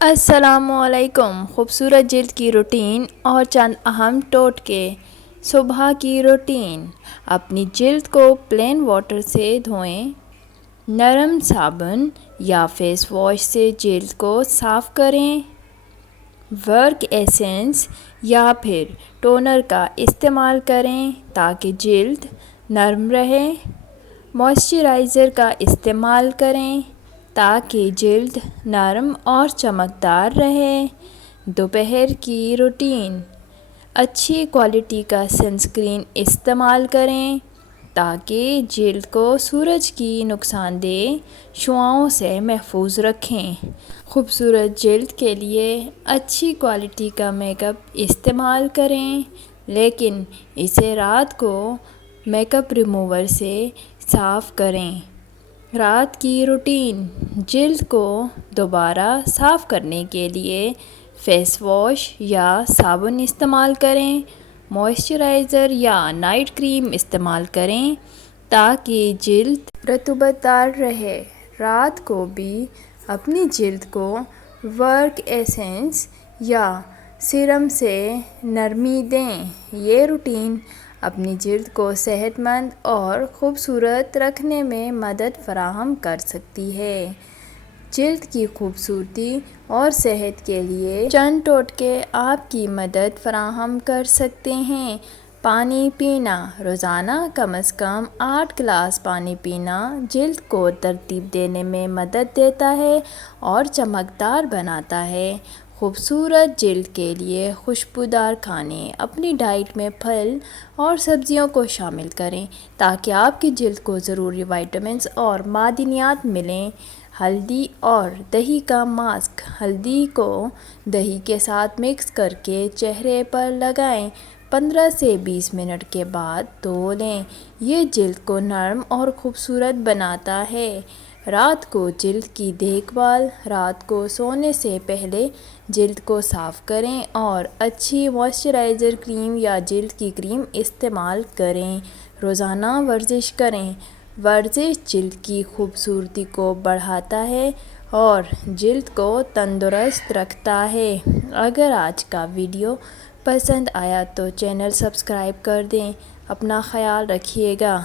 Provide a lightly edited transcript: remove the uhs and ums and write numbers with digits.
السلام علیکم۔ خوبصورت جلد کی روٹین اور چند اہم ٹوٹکے۔ صبح کی روٹین: اپنی جلد کو پلین واٹر سے دھوئیں۔ نرم صابن یا فیس واش سے جلد کو صاف کریں۔ ورک ایسنس یا پھر ٹونر کا استعمال کریں تاکہ جلد نرم رہے۔ موئسچرائزر کا استعمال کریں تاکہ جلد نرم اور چمکدار رہے۔ دوپہر کی روٹین: اچھی کوالٹی کا سنسکرین استعمال کریں تاکہ جلد کو سورج کی نقصان دہ شعاعوں سے محفوظ رکھیں۔ خوبصورت جلد کے لیے اچھی کوالٹی کا میک اپ استعمال کریں، لیکن اسے رات کو میک اپ ریموور سے صاف کریں۔ رات کی روٹین: جلد کو دوبارہ صاف کرنے کے لیے فیس واش یا صابن استعمال کریں۔ موئسچرائزر یا نائٹ کریم استعمال کریں تاکہ جلد رطوبت دار رہے۔ رات کو بھی اپنی جلد کو ورک ایسنس یا سیرم سے نرمی دیں۔ یہ روٹین اپنی جلد کو صحت مند اور خوبصورت رکھنے میں مدد فراہم کر سکتی ہے۔ جلد کی خوبصورتی اور صحت کے لیے چند ٹوٹکے آپ کی مدد فراہم کر سکتے ہیں۔ پانی پینا: روزانہ کم از کم 8 گلاس پانی پینا جلد کو ترتیب دینے میں مدد دیتا ہے اور چمکدار بناتا ہے۔ خوبصورت جلد کے لیے خوشبودار کھانے: اپنی ڈائٹ میں پھل اور سبزیوں کو شامل کریں تاکہ آپ کی جلد کو ضروری وٹامنز اور معدنیات ملیں۔ ہلدی اور دہی کا ماسک: ہلدی کو دہی کے ساتھ مکس کرکے چہرے پر لگائیں۔ 15 سے 20 منٹ کے بعد دھو لیں۔ یہ جلد کو نرم اور خوبصورت بناتا ہے۔ رات کو جلد کی دیکھ بھال: رات کو سونے سے پہلے جلد کو صاف کریں اور اچھی موئسچرائزر کریم یا جلد کی کریم استعمال کریں۔ روزانہ ورزش کریں: ورزش جلد کی خوبصورتی کو بڑھاتا ہے اور جلد کو تندرست رکھتا ہے۔ اگر آج کا ویڈیو پسند آیا تو چینل سبسکرائب کر دیں۔ اپنا خیال رکھیے گا۔